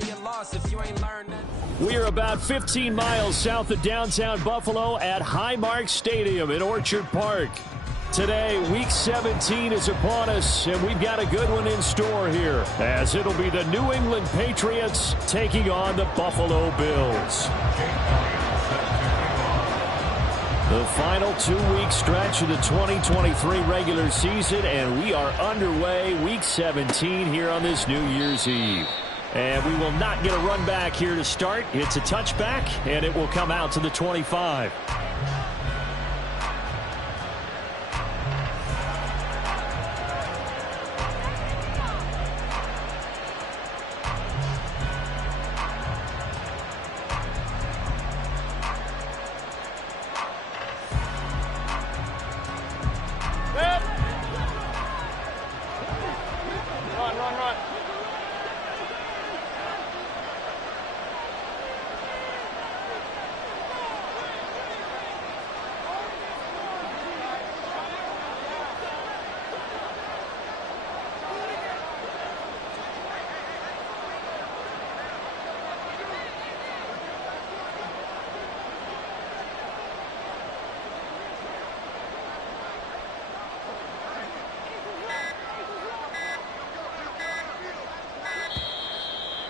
of your loss if you ain't learned that. We are about 15 miles south of downtown Buffalo at Highmark Stadium in Orchard Park. Today, Week 17 is upon us, and we've got a good one in store here, as it'll be the New England Patriots taking on the Buffalo Bills. The final 2-week stretch of the 2023 regular season, and we are underway Week 17 here on this New Year's Eve. And we will not get a run back here to start. It's a touchback, and it will come out to the 25.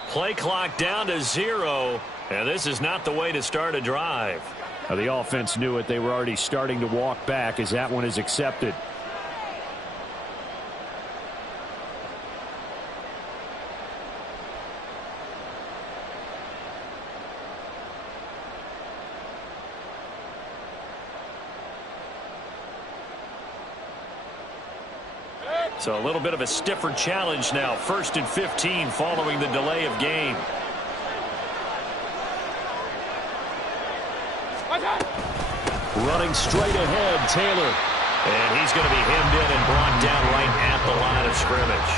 Play clock down to 0, and this is not the way to start a drive. Now, the offense knew it. They were already starting to walk back as that one is accepted. So a little bit of a stiffer challenge now. 1st and 15 following the delay of game. Running straight ahead, Taylor. And he's going to be hemmed in and brought down right at the line of scrimmage.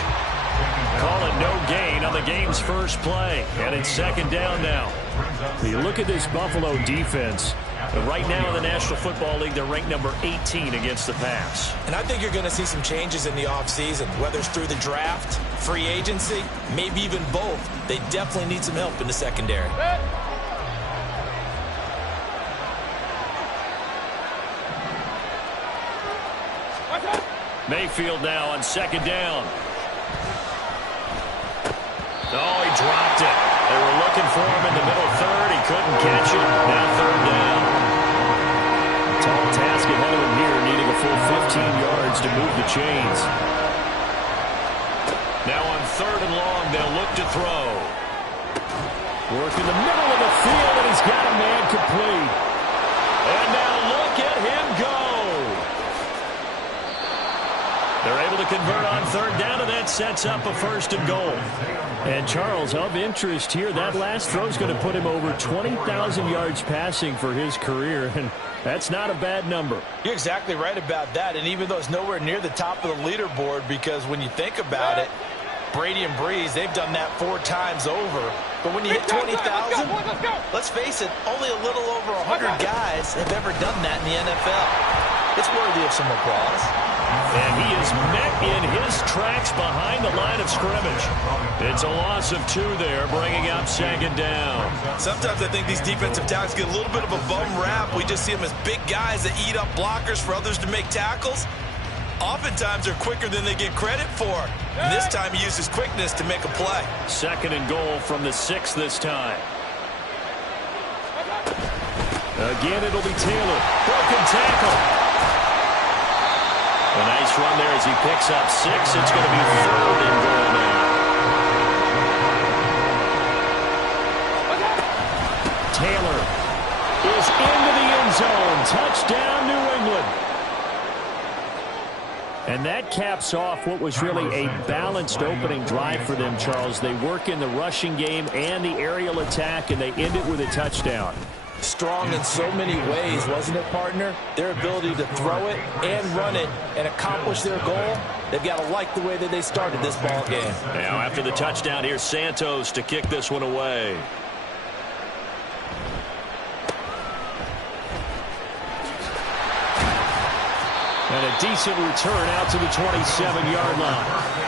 Call it no gain on the game's first play. And it's 2nd down now. You look at this Buffalo defense. Right now in the National Football League, they're ranked number 18 against the pass. And I think you're going to see some changes in the offseason, whether it's through the draft, free agency, maybe even both. They definitely need some help in the secondary. Mayfield now on 2nd down. Oh, he dropped it. They were looking for him in the middle 3rd. He couldn't catch it. Now 3rd down. Tall task ahead of him here, needing a full 15 yards to move the chains. Now on 3rd and long, they'll look to throw. Work in the middle of the field, and he's got a man complete. And now look at him go. They're able to convert on 3rd down, and that sets up a 1st and goal. And Charles, of interest here, that last throw is going to put him over 20,000 yards passing for his career, and that's not a bad number. You're exactly right about that, and even though it's nowhere near the top of the leaderboard, because when you think about it, Brady and Breeze, they've done that 4 times over. But when you hit 20,000, let's face it, only a little over 100 guys have ever done that in the NFL. It's worthy of some applause. And he is met in his tracks behind the line of scrimmage. It's a loss of 2 there, bringing up 2nd down. Sometimes I think these defensive tackles get a little bit of a bum rap. We just see them as big guys that eat up blockers for others to make tackles. Oftentimes they're quicker than they get credit for. And this time he uses quickness to make a play. 2nd and goal from the 6 this time. Again, it'll be Taylor. Broken tackle. A nice run there as he picks up 6. It's going to be 3rd and goal now. Taylor is into the end zone. Touchdown, New England. And that caps off what was really a balanced opening drive for them, Charles. They work in the rushing game and the aerial attack, and they end it with a touchdown. Strong in so many ways, wasn't it, partner? Their ability to throw it and run it and accomplish their goal, they've got to like the way that they started this ball game. Now after the touchdown, here's Santos to kick this one away. And a decent return out to the 27-yard line.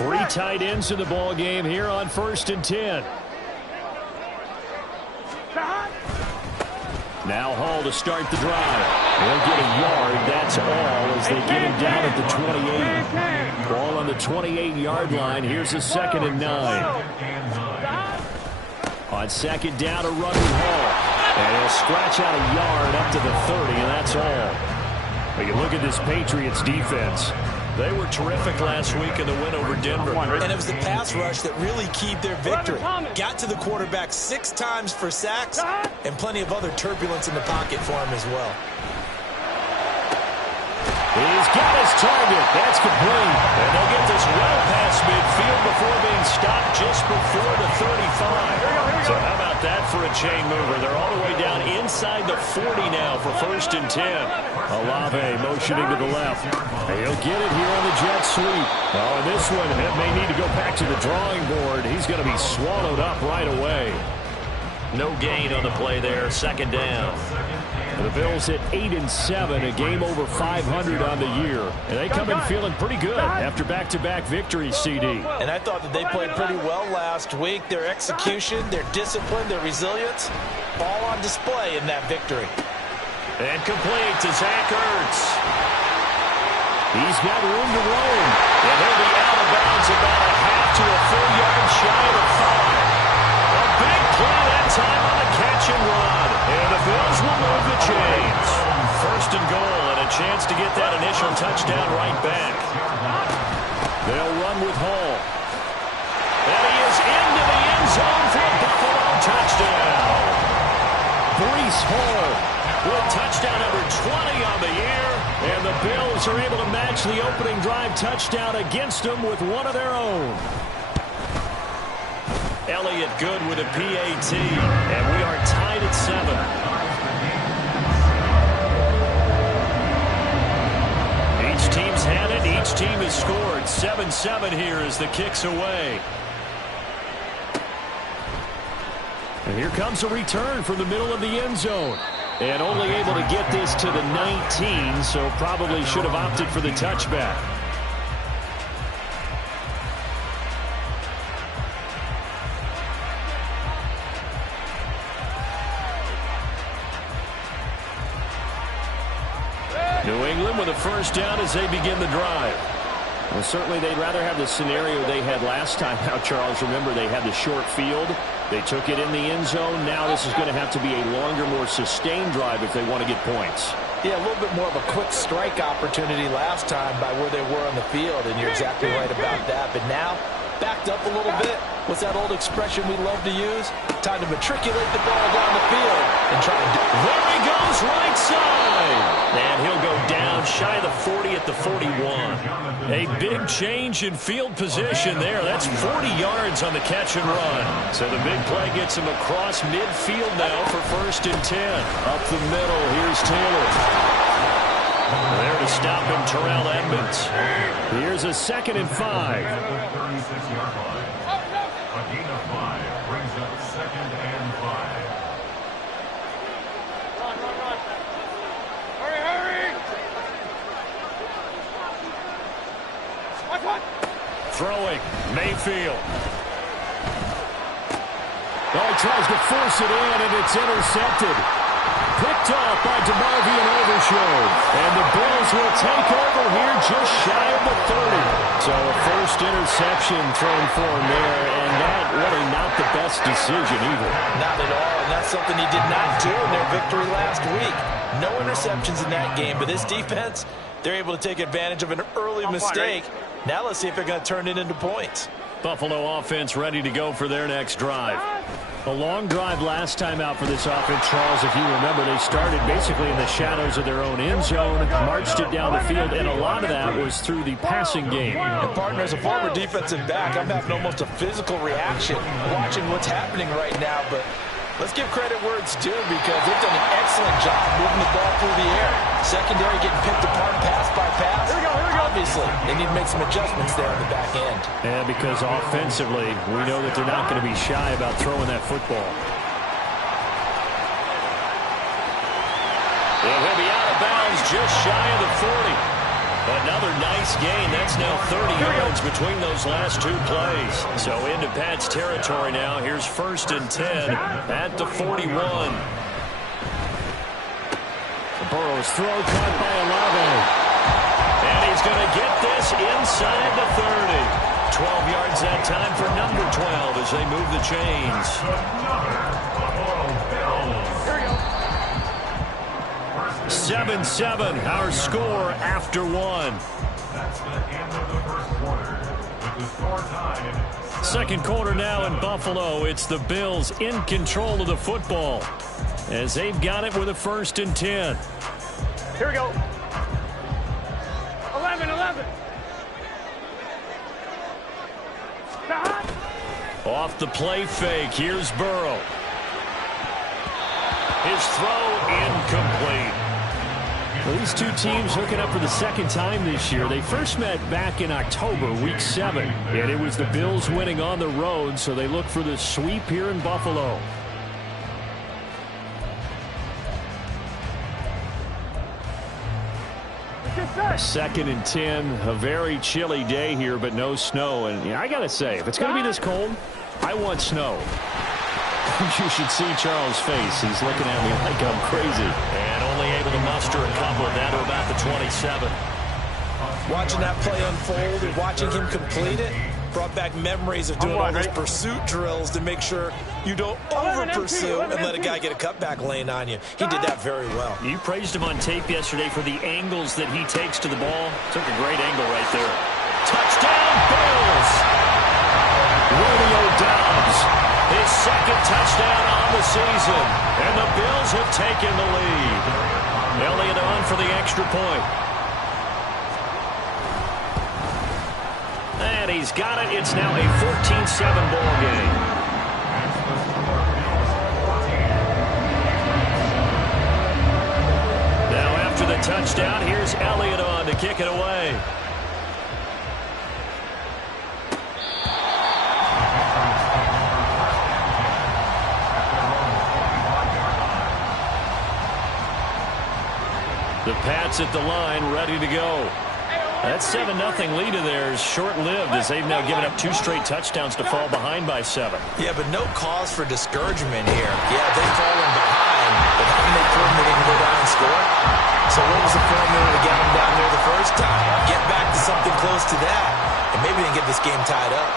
Three tight ends in the ball game here on 1st and 10. Now Hall to start the drive. They'll get a yard. That's all as they get him down at the 28. Ball on the 28-yard line. Here's a 2nd and 9. On 2nd down, a run with Hall. And he'll scratch out a yard up to the 30, and that's all. But you look at this Patriots defense. They were terrific last week in the win over Denver. And it was the pass rush that really keyed their victory. Got to the quarterback 6 times for sacks and plenty of other turbulence in the pocket for him as well. He's got his target. That's complete. And they'll get this well past midfield before being stopped just before the 35. So how about that for a chain mover? They're all the way down inside the 40 now for 1st and 10. Olave motioning to the left. He'll get it here on the jet sweep. Oh, and this one may need to go back to the drawing board. He's going to be swallowed up right away. No gain on the play there. 2nd down. The Bills at 8-7, a game over 500 on the year. And they come in feeling pretty good after back-to-back victories, CD. And I thought that they played pretty well last week. Their execution, their discipline, their resilience, all on display in that victory. And complete to Zach Ertz. He's got room to roam. And he'll be out of bounds about a half to a full yard shy of the 5. A big play that time on the catch and run. And the Bills will move the chains. 1st and goal and a chance to get that initial touchdown right back. They'll run with Hall. And he is into the end zone for a Buffalo touchdown. Breece Hall with touchdown number 20 on the year. And the Bills are able to match the opening drive touchdown against them with one of their own. Elliott good with a PAT. And we are tied at 7. Each team's had it. Each team has scored. 7-7 here as the kick's away. And here comes a return from the middle of the end zone. And only able to get this to the 19, so probably should have opted for the touchback. New England with a 1st down as they begin the drive. Well, certainly they'd rather have the scenario they had last time out, Charles. Remember, they had the short field. They took it in the end zone. Now this is going to have to be a longer, more sustained drive if they want to get points. Yeah, a little bit more of a quick strike opportunity last time by where they were on the field, and you're exactly right about that. But now, backed up a little bit. What's that old expression we love to use? Time to matriculate the ball down the field and try to do it. There he goes, right side. And he'll go down shy of the 40 at the 41. A big change in field position there. That's 40 yards on the catch and run. So the big play gets him across midfield now for 1st and 10. Up the middle, here's Taylor. There to stop him, Terrell Edmonds. Here's a 2nd and 5. Throwing, Mayfield. Oh, he tries to force it in, and it's intercepted. Picked off by DeMarvion Overshown. And the Bills will take over here just shy of the 30. So a 1st interception thrown for him there, and that really not the best decision either. Not at all, and that's something he did not do in their victory last week. No interceptions in that game, but this defense, they're able to take advantage of an early mistake. Now let's see if they're going to turn it into points. Buffalo offense ready to go for their next drive. A long drive last time out for this offense, Charles. If you remember, they started basically in the shadows of their own end zone, marched it down the field, and a lot of that was through the passing game. And partner, as a former defensive back, I'm having almost a physical reaction watching what's happening right now, but let's give credit where it's due because they've done an excellent job moving the ball through the air. Secondary getting picked apart pass by pass. Here we go. Obviously, they need to make some adjustments there on the back end. Yeah, because offensively, we know that they're not going to be shy about throwing that football. And he'll be out of bounds just shy of the 40. Another nice gain. That's now 30 yards between those last two plays. So into Pat's territory now. Here's 1st and 10 at the 41. Burrow's throw caught by Olave. And he's going to get this inside the 30. 12 yards that time for number 12 as they move the chains. 7-7, our score after one. Second quarter now in Buffalo. It's the Bills in control of the football as they've got it with a 1st and 10. Here we go. 11. Off the play fake, here's Burrow. His throw incomplete. Well, these two teams hooking up for the second time this year. They first met back in October, week 7. And it was the Bills winning on the road, so they look for the sweep here in Buffalo. Second and 10, a very chilly day here, but no snow. And I got to say, if it's going to be this cold, I want snow. You should see Charles' face. He's looking at me like I'm crazy. And only able to muster a couple down to about the 27. Watching that play unfold and watching him complete it brought back memories of doing all those pursuit drills to make sure you don't over-pursue and let a guy get a cutback lane on you. He did that very well. You praised him on tape yesterday for the angles that he takes to the ball. Took a great angle right there. Touchdown, Bills! Romeo Doubs, his second touchdown on the season. And the Bills have taken the lead. Elliott on for the extra point. And he's got it. It's now a 14-7 ball game. Now after the touchdown, here's Elliott on to kick it away. The Pats at the line, ready to go. That 7-0 lead of theirs short-lived as they've now given up 2 straight touchdowns to fall behind by 7. Yeah, but no cause for discouragement here. Yeah, they've fallen behind, but haven't they proven they can go down and score? So what was the formula to get them down there the first time? Get back to something close to that, and maybe they can get this game tied up.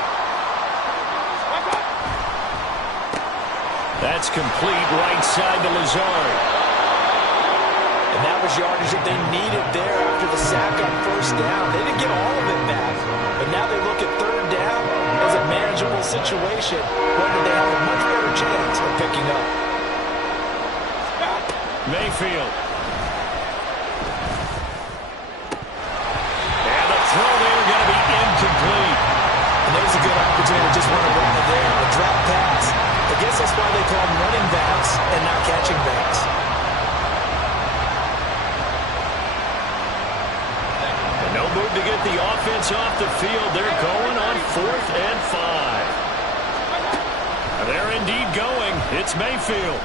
That's complete right side to Lazard. And that was yardage that they needed there after the sack on first down. They didn't get all of it back, but now they look at third down as a manageable situation where they have a much better chance of picking up. Mayfield. And the throw there going to be incomplete. And there's a good opportunity to just run a run there on a drop pass. I guess that's why they call them running backs and not catching backs. No move to get the offense off the field. They're going on 4th and 5. They're indeed going. It's Mayfield.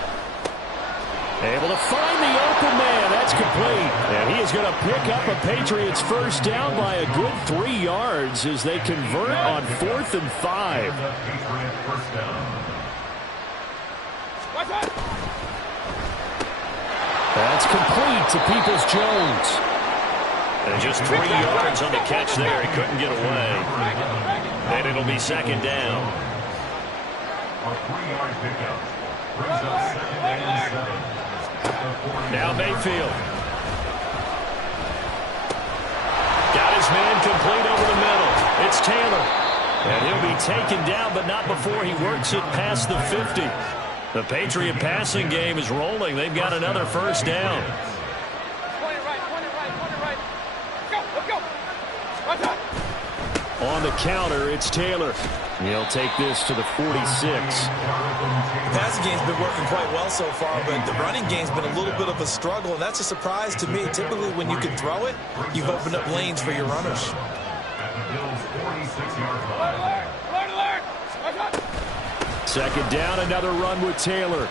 Able to find the open man. That's complete. And he is going to pick up a Patriots first down by a good 3 yards as they convert on 4th and 5. That's complete to Peoples-Jones. And just 3 yards on the catch there. He couldn't get away. And it'll be second down. Now Mayfield. Got his man complete over the middle. It's Taylor. And he'll be taken down, but not before he works it past the 50. The Patriot passing game is rolling. They've got another first down. On the counter, it's Taylor. He'll take this to the 46. The passing game's been working quite well so far, but the running game's been a little bit of a struggle, and that's a surprise to me. Typically, when you can throw it, you've opened up lanes for your runners. Second down, another run with Taylor.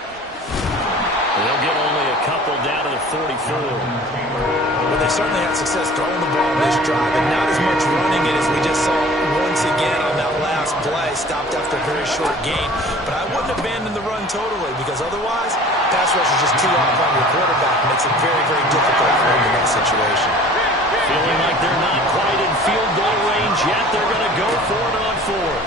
They'll get only a couple down to the 44. Well, they certainly had success throwing the ball in this drive, and not as much running it as we just saw once again on that last play. Stopped after a very short gain. But I wouldn't abandon the run totally, because otherwise, pass rush is just too off on your quarterback. Makes it very, very difficult for him in that situation. Feeling like they're not quite in field goal range yet. They're going to go for it on 4th.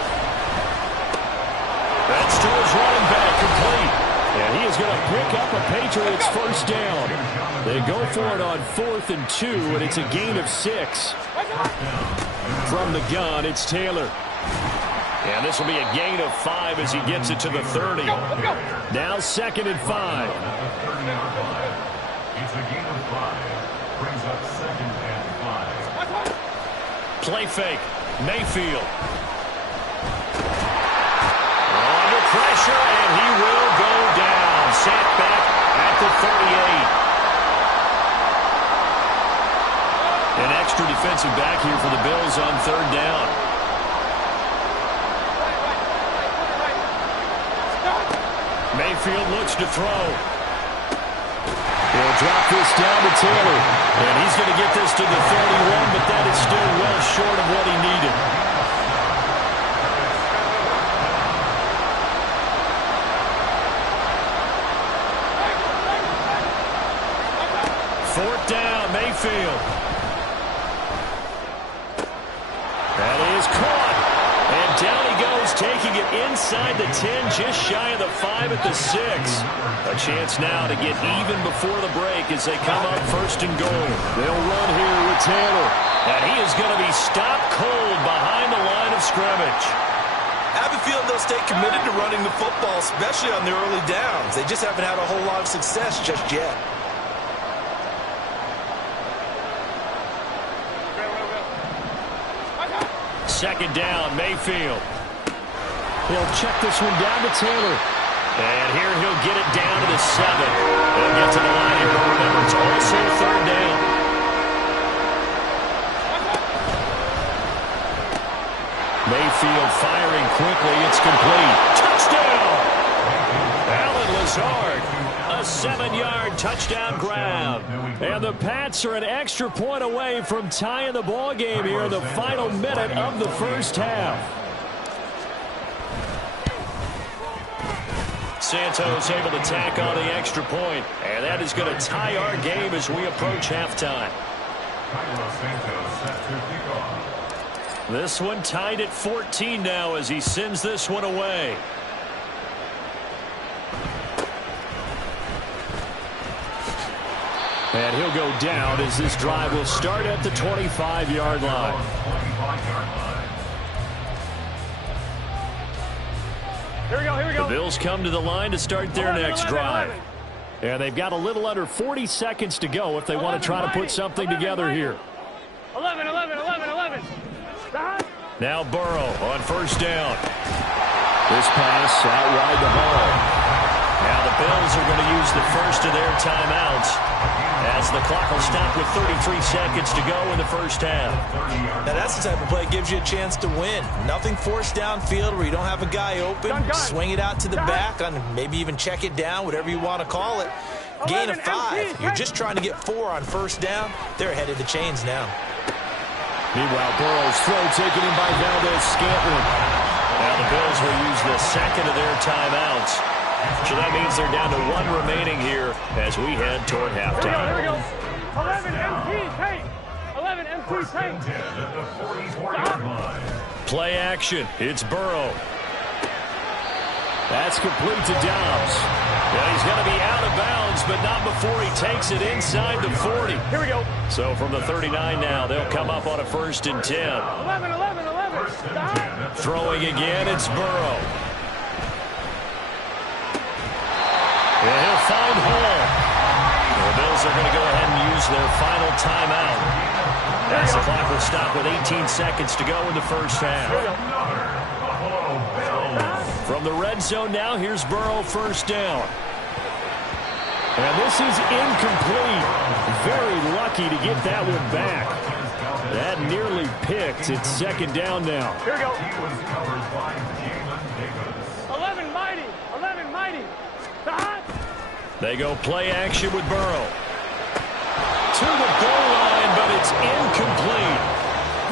That's to his running back, complete. And he is going to pick up a Patriots first down. They go for it on 4th and 2, and it's a gain of 6. From the gun, it's Taylor. And this will be a gain of 5 as he gets it to the 30. Now 2nd and 5. It's a gain of 5. Brings up 2nd and 5. Play fake. Mayfield. Under pressure, and he will go down. Sacked back at the 38. An extra defensive back here for the Bills on 3rd down. Mayfield looks to throw. He'll drop this down to Taylor. And he's going to get this to the 31, but that is still well short of what he needed. Fourth down, Mayfield. That is caught. And down he goes, taking it inside the 10, just shy of the 5 at the 6. A chance now to get even before the break as they come up 1st and goal. They'll run here with Taylor. And he is going to be stopped cold behind the line of scrimmage. I have a feeling they'll stay committed to running the football, especially on the early downs. They just haven't had a whole lot of success just yet. Second down, Mayfield. He'll check this one down to Taylor. And here he'll get it down to the 7. They'll get to the line here, but remember, it's also 3rd down. Mayfield firing quickly. It's complete. Touchdown! Allen Lazard. A 7-yard touchdown grab. And the Pats are an extra point away from tying the ball game here in the final minute of the first half. Santos able to tack on the extra point, and that is going to tie our game as we approach halftime. This one tied at 14 now as he sends this one away. And he'll go down as this drive will start at the 25-yard line. Here we go, here we go. The Bills come to the line to start their next drive. And they've got a little under 40 seconds to go if they want to try to put something together here. 11. Now Burrow on first down. This pass out wide the ball. Now the Bills are going to use the first of their timeouts as the clock will stop with 33 seconds to go in the first half. Now that's the type of play that gives you a chance to win. Nothing forced downfield where you don't have a guy open. Swing it out to the back, on maybe even check it down, whatever you want to call it. Gain of 5. You're just trying to get 4 on first down. They're ahead of the chains now. Meanwhile, Burrow's throw taken in by Valdes-Scantling. Now the Bills will use the second of their timeouts. So that means they're down to 1 remaining here as we head toward halftime. Here we go. 11 empty tank. 11 empty tank. Play action. It's Burrow. That's complete to Dobbs. Well, he's going to be out of bounds, but not before he takes it inside the 40. Here we go. So from the 39 now, they'll come up on a 1st and 10. 11. Stop. Throwing again, it's Burrow. And he'll find Hall. The Bills are going to go ahead and use their final timeout as the clock will stop with 18 seconds to go in the first half. From the red zone now, here's Burrow first down. And this is incomplete. Very lucky to get that one back. That nearly picked. It's 2nd down now. Here we go. 11 mighty. Stop. They go play action with Burrow. To the goal line, but it's incomplete.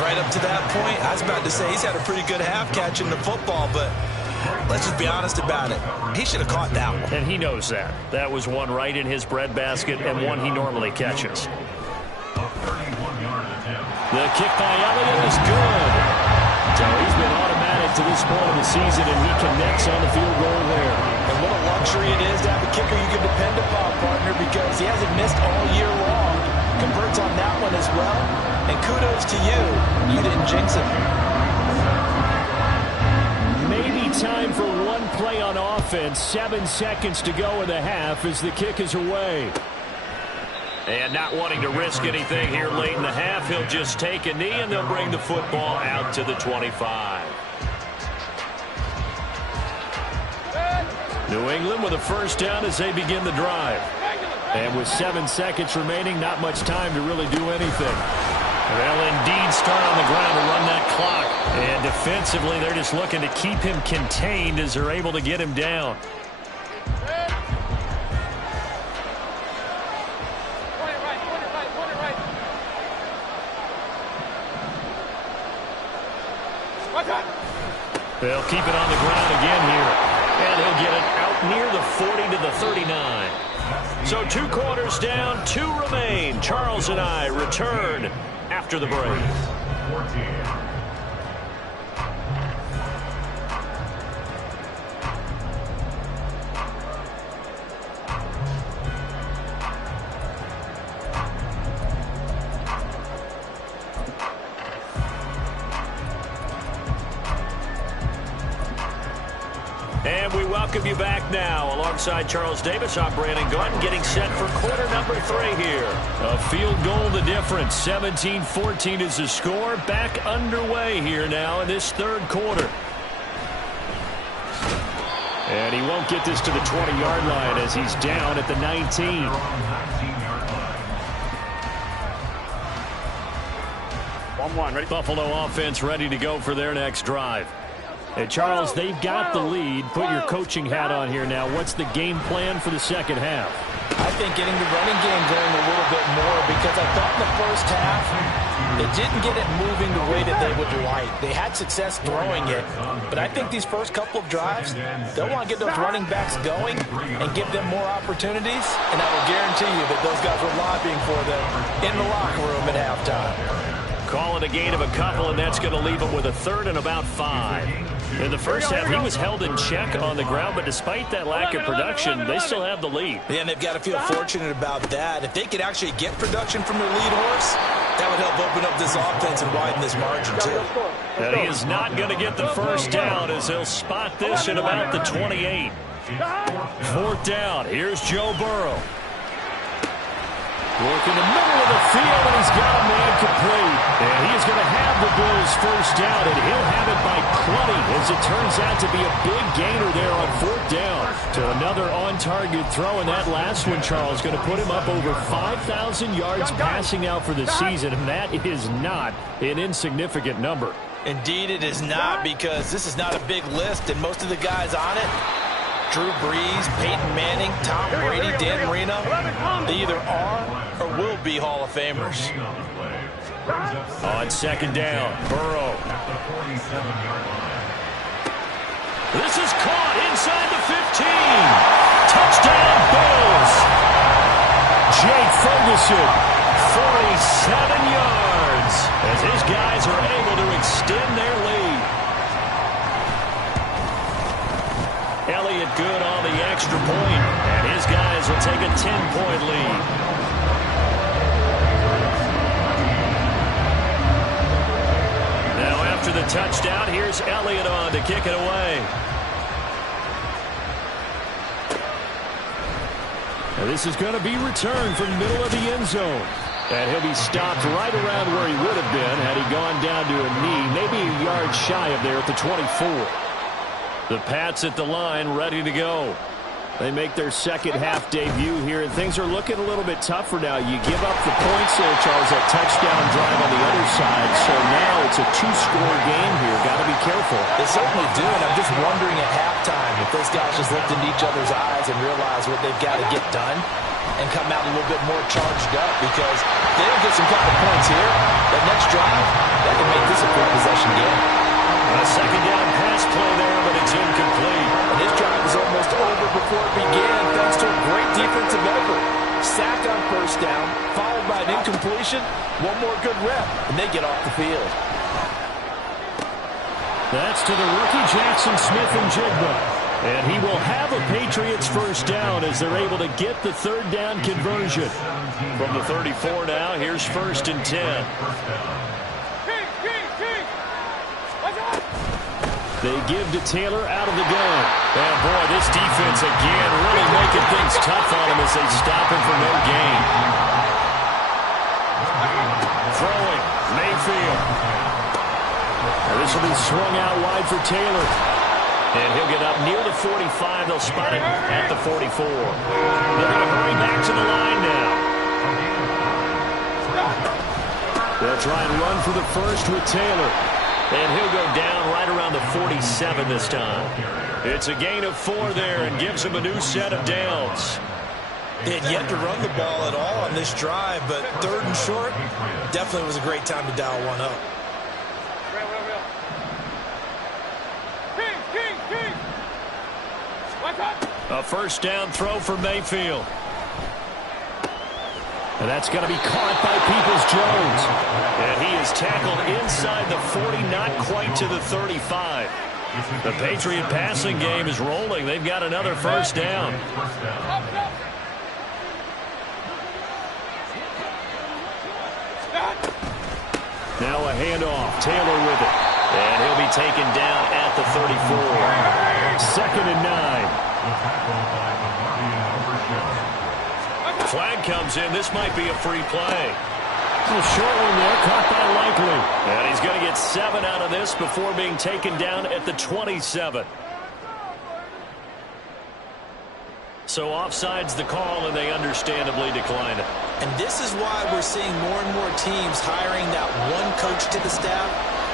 Right up to that point, I was about to say he's had a pretty good half catching the football, but let's just be honest about it. He should have caught that one. And he knows that. That was one right in his breadbasket and one he normally catches. The kick by Elliott is good. So he's been automatic to this point of the season, and he connects on the field goal there. And what a luxury it is to have a kicker you can depend upon, partner, because he hasn't missed all year long. Converts on that one as well. And kudos to you. You didn't jinx it. Maybe time for one play on offense. 7 seconds to go in the half as the kick is away. And not wanting to risk anything here late in the half, he'll just take a knee, and they'll bring the football out to the 25. New England with a first down as they begin the drive. And with 7 seconds remaining, not much time to really do anything. They'll indeed start on the ground to run that clock. And defensively, they're just looking to keep him contained as they're able to get him down. They'll keep it on the ground again here. And he'll get it out near the 40 to the 39. So 2 quarters down, 2 remain. Charles and I return after the break. And we welcome you back now. Alongside Charles Davis, I'm Brandon Gordon, getting set for quarter number 3 here. A field goal the difference. 17-14 is the score. Back underway here now in this 3rd quarter. And he won't get this to the 20-yard line as he's down at the 19. Ready? Buffalo offense ready to go for their next drive. Hey, Charles, they've got the lead. Put your coaching hat on here now. What's the game plan for the second half? I think getting the running game going a little bit more, because I thought in the first half they didn't get it moving the way that they would like. They had success throwing it, but I think these first couple of drives, they'll want to get those running backs going and give them more opportunities, and I will guarantee you that those guys were lobbying for them in the locker room at halftime. Call it a gain of a couple, and that's going to leave him with a 3rd and about 5. In the first half, he was held in check on the ground, but despite that lack of production, they still have the lead. Yeah, and they've got to feel fortunate about that. If they could actually get production from their lead horse, that would help open up this offense and widen this margin, too. And he is not going to get the first down as he'll spot this at about the 28. 4th down. Here's Joe Burrow. Work in the middle of the field, and he's got a man complete. And he is going to have the Bills' first down, and he'll have it by plenty, as it turns out to be a big gainer there on 4th down. To another on-target throw, and that last one, Charles, going to put him up over 5,000 yards passing out for the season, and that is not an insignificant number. Indeed it is not, because this is not a big list, and most of the guys on it, Drew Brees, Peyton Manning, Tom Brady, Dan Marino, they either are or will be Hall of Famers. On 2nd down, Burrow. This is caught inside the 15. Touchdown, Bills. Jake Ferguson, 47 yards as his guys are able to extend their lead. Elliott good on the extra point, and his guys will take a 10-point lead. Now after the touchdown, here's Elliott on to kick it away. Now this is going to be returned from the middle of the end zone. And he'll be stopped right around where he would have been had he gone down to a knee, maybe a yard shy of there at the 24. The Pats at the line, ready to go. They make their second half debut here, and things are looking a little bit tougher now. You give up the points there, Charles, that touchdown drive on the other side. So now it's a two-score game here. Got to be careful. They certainly do, and I'm just wondering at halftime if those guys just looked into each other's eyes and realize what they've got to get done and come out a little bit more charged up, because if they don't get some couple points here, that next drive, that can make this a quick possession game. A second down pass play there, but it's incomplete. And this drive was almost over before it began, thanks to a great defensive effort. Sack on first down, followed by an incompletion, one more good rep, and they get off the field. That's to the rookie Jackson Smith-Njigba. And he will have a Patriots first down as they're able to get the third down conversion. From the 34 now, here's 1st and 10. They give to Taylor out of the gun. And boy, this defense again really making things tough on him as they stop him for no gain. Throwing, Mayfield. Now this will be swung out wide for Taylor. And he'll get up near the 45. They'll spot him at the 44. They're going to hurry back to the line now. They'll try and run for the first with Taylor. And he'll go down right around the 47 this time. It's a gain of 4 there and gives him a new set of downs. They had yet to run the ball at all on this drive, but 3rd and short definitely was a great time to dial one up. A first down throw for Mayfield. And that's going to be caught by Peoples-Jones. And he is tackled inside the 40, not quite to the 35. The Patriot passing game is rolling. They've got another first down. Now a handoff. Taylor with it. And he'll be taken down at the 34. 2nd and 9. Flag comes in. This might be a free play. A short one there, caught by Likely. And he's going to get 7 out of this before being taken down at the 27. So offside's the call, and they understandably decline it. And this is why we're seeing more and more teams hiring that one coach to the staff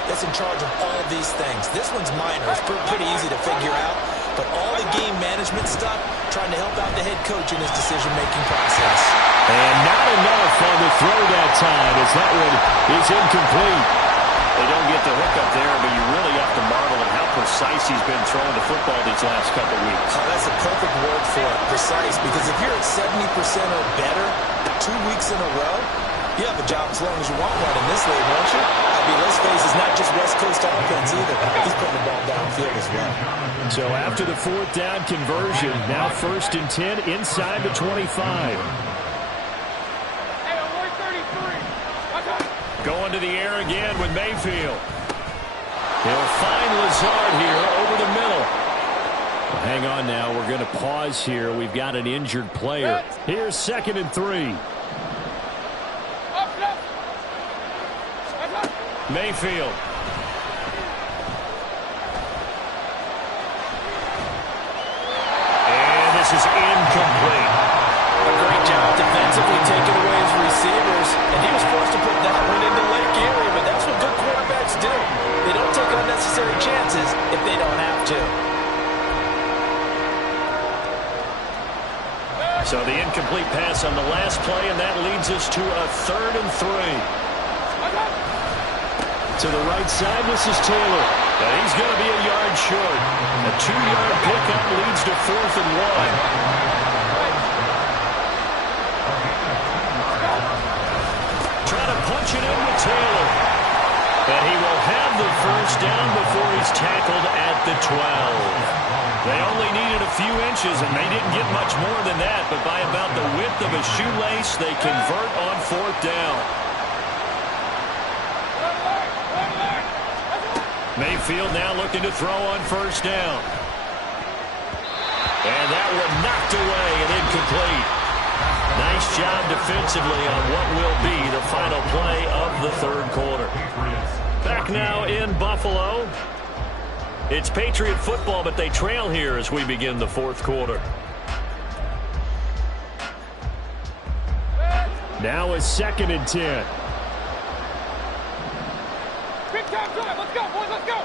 that's in charge of all these things. This one's minor. It's pretty easy to figure out. But all the game management stuff, trying to help out the head coach in his decision-making process. And not enough on the throw that time, as that one is incomplete. They don't get the hook up there, but you really have to marvel at how precise he's been throwing the football these last couple weeks. Oh, that's a perfect word for it, precise, because if you're at 70% or better 2 weeks in a row, you have a job as long as you want one in this league, won't you? I mean, let's face it, it's not just West Coast offense either. He's putting the ball downfield as well. So after the 4th down conversion, now 1st and 10 inside the 25. Going to the air again with Mayfield. He'll find Lazard here over the middle. Hang on now. We're going to pause here. We've got an injured player. Here's 2nd and 3. Mayfield. And this is incomplete. A great job defensively taking away his receivers, and he was forced to put that one into Lake Erie, but that's what good quarterbacks do. They don't take unnecessary chances if they don't have to. So the incomplete pass on the last play, and that leads us to a 3rd and 3. To the right side, this is Taylor. And he's going to be a yard short. A 2-yard pickup leads to 4th and 1. Trying to punch it in with Taylor. And he will have the first down before he's tackled at the 12. They only needed a few inches, and they didn't get much more than that. But by about the width of a shoelace, they convert on 4th down. Mayfield now looking to throw on 1st down. And that one knocked away and incomplete. Nice job defensively on what will be the final play of the 3rd quarter. Back now in Buffalo. It's Patriot football, but they trail here as we begin the 4th quarter. Now a 2nd and 10. Big time drive. Let's go, boys. Let's go.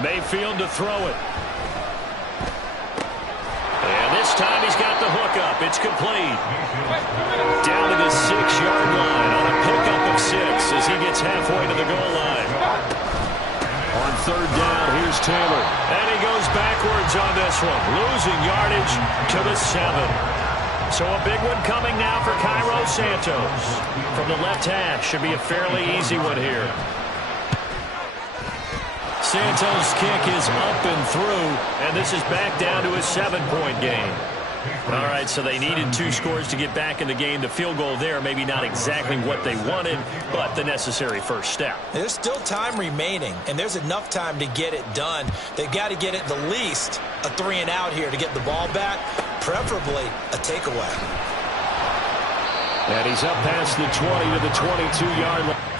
Mayfield to throw it. And this time he's got the hook up. It's complete. Down to the 6-yard line on a pickup of 6 as he gets halfway to the goal line. On 3rd down, here's Taylor. And he goes backwards on this one, losing yardage to the 7. So a big one coming now for Cairo Santos. From the left half, should be a fairly easy one here. Santos' kick is up and through, and this is back down to a 7-point game. All right, so they needed 2 scores to get back in the game. The field goal there, maybe not exactly what they wanted, but the necessary first step. There's still time remaining, and there's enough time to get it done. They've got to get it the least a 3-and-out here to get the ball back, preferably a takeaway. And he's up past the 20 to the 22-yard line.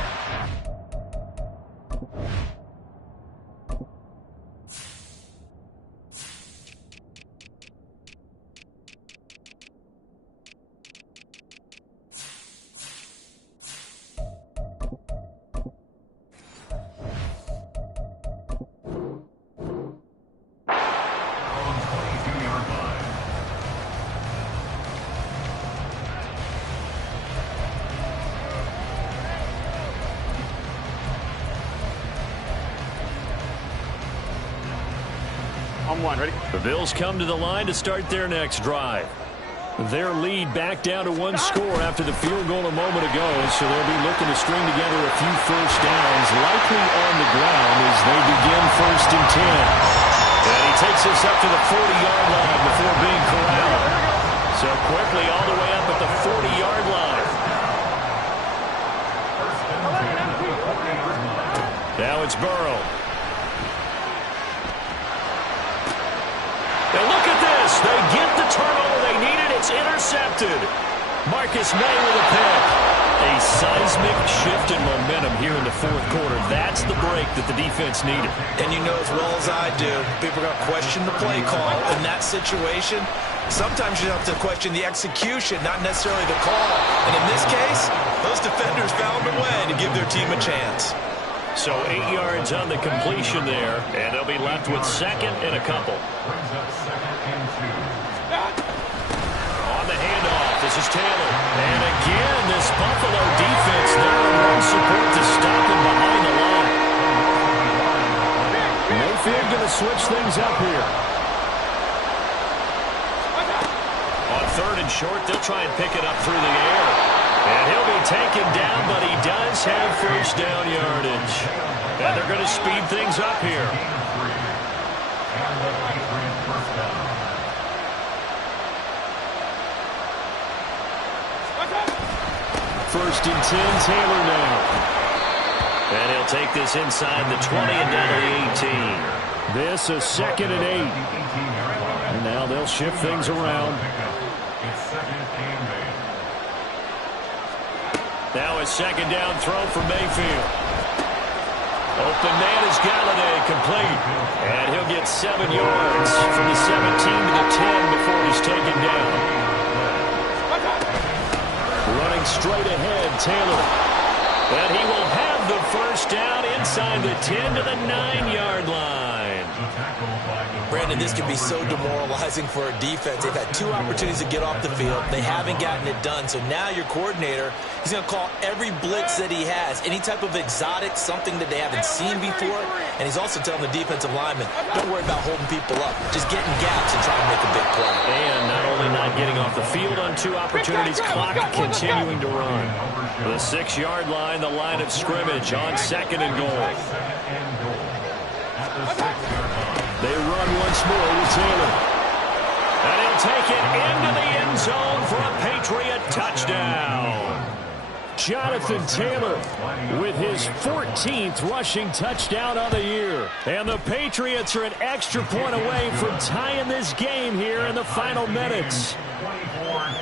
On 1, ready? The Bills come to the line to start their next drive. Their lead back down to 1 score after the field goal a moment ago, so they'll be looking to string together a few first downs, likely on the ground as they begin 1st and 10. And he takes this up to the 40-yard line before being corralled. So quickly all the way up at the 40-yard line. Now it's Burrow. And look at this. They get the turnover they needed. It's intercepted. Marcus May with a pick. A seismic shift in momentum here in the 4th quarter. That's the break that the defense needed. And you know as well as I do, people are going to question the play call in that situation. Sometimes you have to question the execution, not necessarily the call. And in this case, those defenders found a way to give their team a chance. So 8 yards on the completion there, and they'll be left with 2nd and a couple. On the handoff, this is Taylor. And again, this Buffalo defense there on run support to stop him behind the line. Mayfield going to switch things up here. On 3rd and short, they'll try and pick it up through the air. And he'll be taken down, but he does have first down yardage. And they're going to speed things up here. 1st and 10, Taylor now. And he'll take this inside the 20 and down to the 18. This a 2nd and 8. And now they'll shift things around. Now a 2nd down throw for Mayfield. Open man is Galladay, complete. And he'll get 7 yards from the 17 to the 10 before he's taken down. Running straight ahead, Taylor. And he will have the first down inside the 10 to the 9-yard line. Brandon, this can be so demoralizing for a defense. They've had 2 opportunities to get off the field. They haven't gotten it done. So now your coordinator, he's going to call every blitz that he has, any type of exotic, something that they haven't seen before. And he's also telling the defensive lineman, don't worry about holding people up. Just get in gaps and try to make a big play. And not only not getting off the field on 2 opportunities, clock continuing to run. The 6-yard line, the line of scrimmage on 2nd and goal. They run once more with Taylor. And he'll take it into the end zone for a Patriot touchdown. Jonathan Taylor with his 14th rushing touchdown of the year. And the Patriots are an extra point away from tying this game here in the final minutes.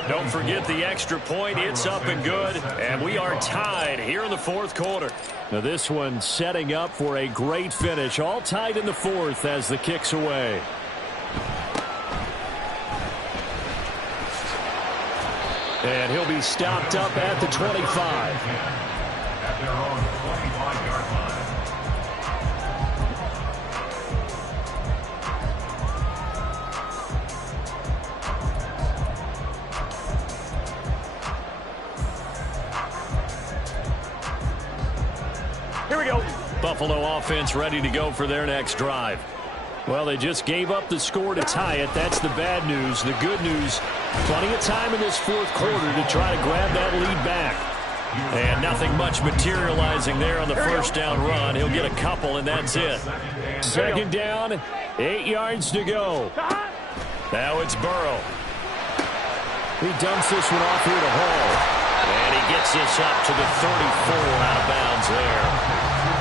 Don't forget the extra point. It's up and good. And we are tied here in the 4th quarter. Now this one setting up for a great finish. All tied in the 4th as the kick's away. And he'll be stopped up at the 25. At their own 25-yard line. Here we go. Buffalo offense ready to go for their next drive. Well, they just gave up the score to tie it. That's the bad news. The good news, plenty of time in this fourth quarter to try to grab that lead back. And nothing much materializing there on the first down run. He'll get a couple, and that's it. Second down, 8 yards to go. Now it's Burrow. He dumps this one off here to Hall. And he gets this up to the 34 out of bounds there.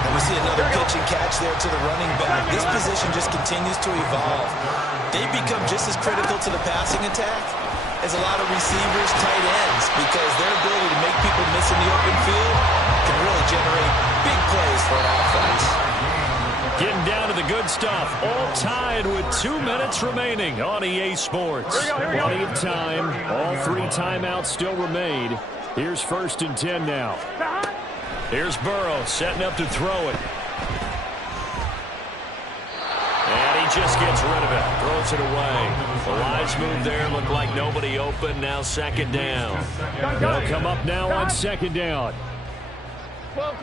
And we see another pitch and catch there to the running back. This position just continues to evolve. They become just as critical to the passing attack as a lot of receivers, tight ends, because their ability to make people miss in the open field can really generate big plays for an offense. Getting down to the good stuff. All tied with 2 minutes remaining on EA Sports. Plenty of time. All 3 timeouts still remain. Here's 1st and 10 now. Here's Burrow setting up to throw it. And he just gets rid of it. Throws it away. The wise move there. Looked like nobody open. Now 2nd down. They'll come up now on 2nd down. 12.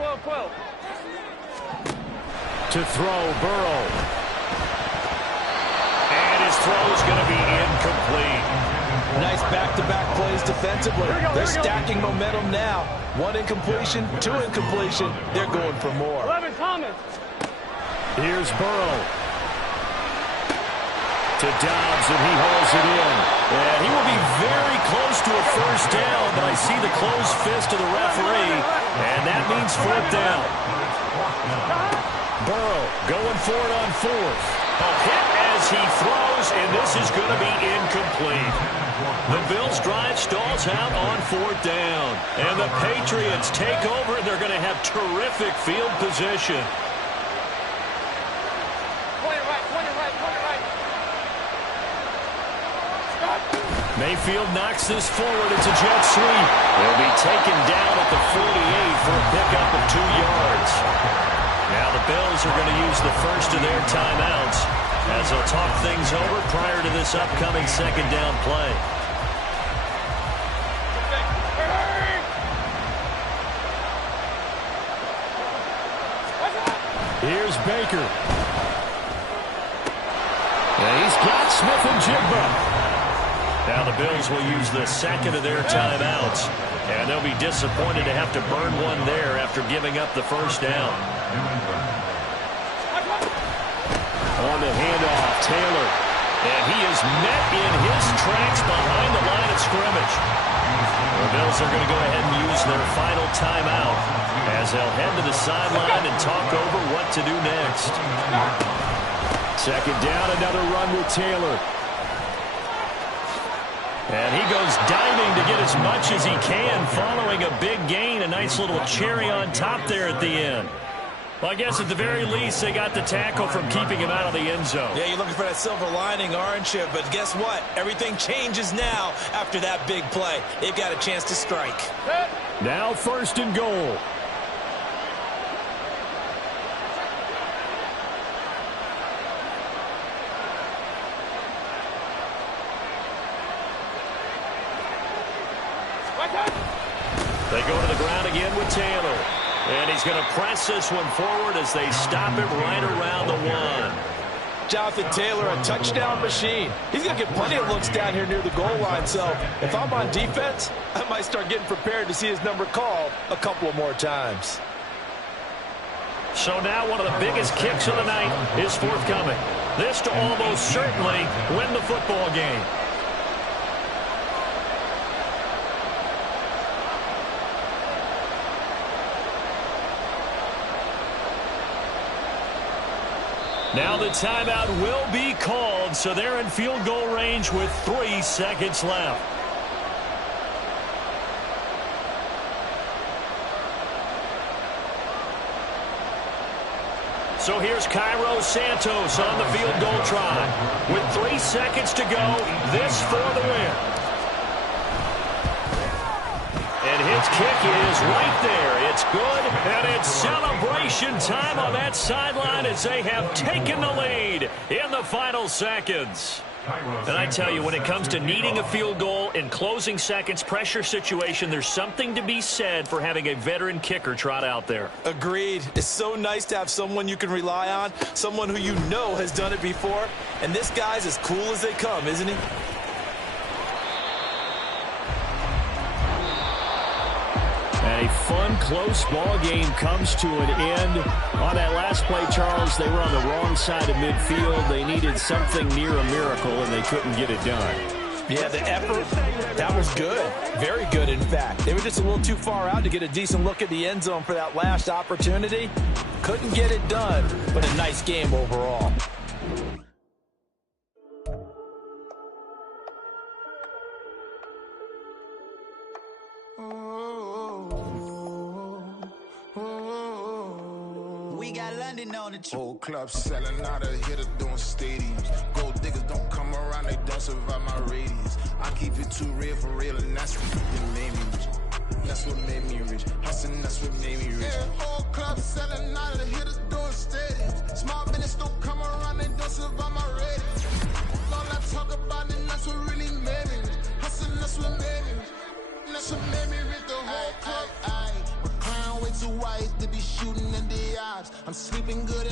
To throw, Burrow. And his throw is going to be incomplete. Nice back-to-back plays defensively. They're stacking momentum now. 1 incompletion, 2 incompletion. They're going for more. 11, Thomas. Here's Burrow. To Dobbs, and he hauls it in. And he will be very close to a first down, but I see the closed fist of the referee, and that means 4th down. Burrow going for it on 4th. A hit as he throws, and this is going to be incomplete. The Bills' drive stalls out on 4th down. And the Patriots take over, and they're going to have terrific field position. Point it right. Mayfield knocks this forward. It's a jet sweep. They'll be taken down at the 48 for a pickup of 2 yards. Now the Bills are going to use the first of their timeouts as they'll talk things over prior to this upcoming 2nd down play. Here's Baker. And he's got Smith-Njigba. Now the Bills will use the 2nd of their timeouts, and they'll be disappointed to have to burn one there after giving up the first down. On the handoff, Taylor. And he is met in his tracks behind the line of scrimmage. The Bills are going to go ahead and use their final timeout as they'll head to the sideline and talk over what to do next. 2nd down, another run with Taylor. And he goes diving to get as much as he can following a big gain. A nice little cherry on top there at the end. Well, I guess at the very least, they got the tackle from keeping him out of the end zone. Yeah, you're looking for that silver lining, aren't you? But guess what? Everything changes now after that big play. They've got a chance to strike. Now 1st and goal. They go to the ground again with Taylor. And he's going to press this one forward as they stop him right around the 1. Jonathan Taylor, a touchdown machine. He's going to get plenty of looks down here near the goal line. So if I'm on defense, I might start getting prepared to see his number called a couple of more times. So now one of the biggest kicks of the night is forthcoming. This to almost certainly win the football game. Now the timeout will be called, so they're in field goal range with 3 seconds left. So here's Cairo Santos on the field goal try. With 3 seconds to go, this for the win. His kick is right there. It's good, and it's celebration time on that sideline as they have taken the lead in the final seconds. And I tell you, when it comes to needing a field goal in closing seconds, pressure situation, there's something to be said for having a veteran kicker trot out there. Agreed. It's so nice to have someone you can rely on, someone who you know has done it before. And this guy's as cool as they come, isn't he? A fun, close ball game comes to an end. On that last play, Charles, they were on the wrong side of midfield. They needed something near a miracle, and they couldn't get it done. Yeah, the effort, that was good. Very good, in fact. They were just a little too far out to get a decent look at the end zone for that last opportunity. Couldn't get it done, but a nice game overall. We got London on the whole club selling out of hitter doing stadiums. Gold diggers don't come around, they don't survive my radius. I keep it too real for real, and that's what made me rich. That's what made me rich. Hustling, that's what made me rich. Yeah, whole club selling out of the hitters doing stadiums. Small business don't come around, they don't survive my radius. All I talk about it, that's what really made me rich. Hustling, that's what made me rich. That's what made me rich. The whole club. My crown way too white to be shooting in the eyes. I'm sleeping good and